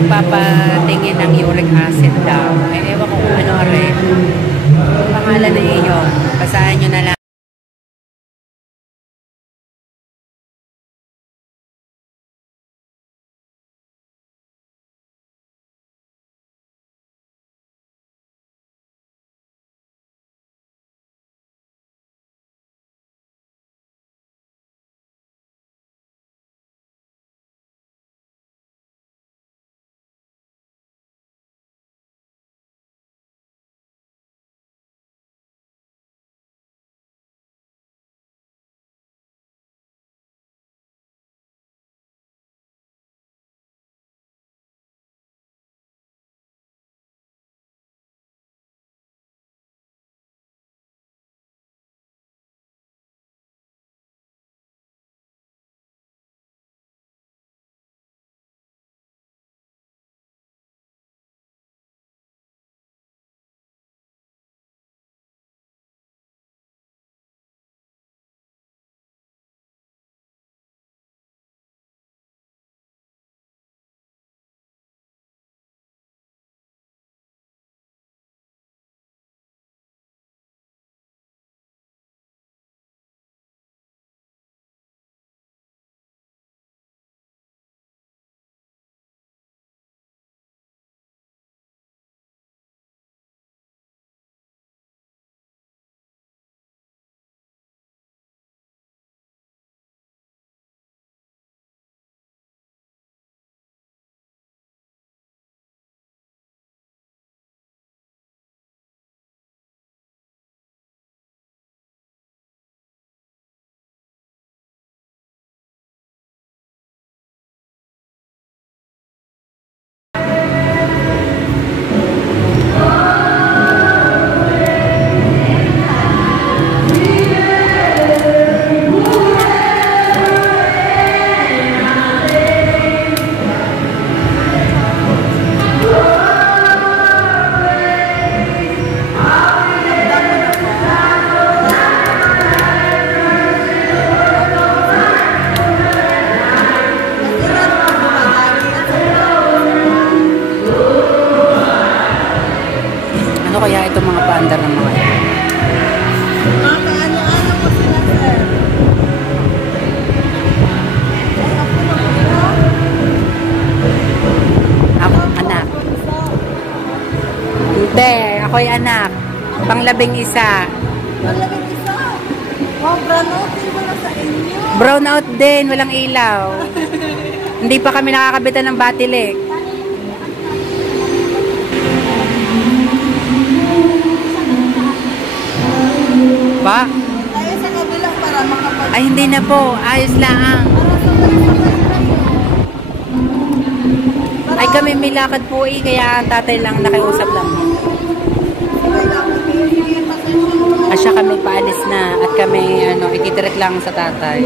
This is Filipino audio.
nagpapatingin ng uric acid daw. Eh, ewan ko kung ano rin. Pangalan na yun. Basahin nyo na lang. Ano kaya itong mga paandar ng mga ito? Ano mo sila, sir? Ako, anak. Hindi, ako'y anak. Panglabing isa. Panglabing isa? Wow, brown out din wala sa inyo. Brown out din, walang ilaw. Hindi pa kami nakakabitan ng batilik. Ba? Tayo sa kabila para makapag... Ay, hindi na po. Ayos lang. Ay, kami may lakad po eh. Kaya ang tatay lang nakiusap lang. Asya kami paalis na. At kami, itidirect lang sa tatay.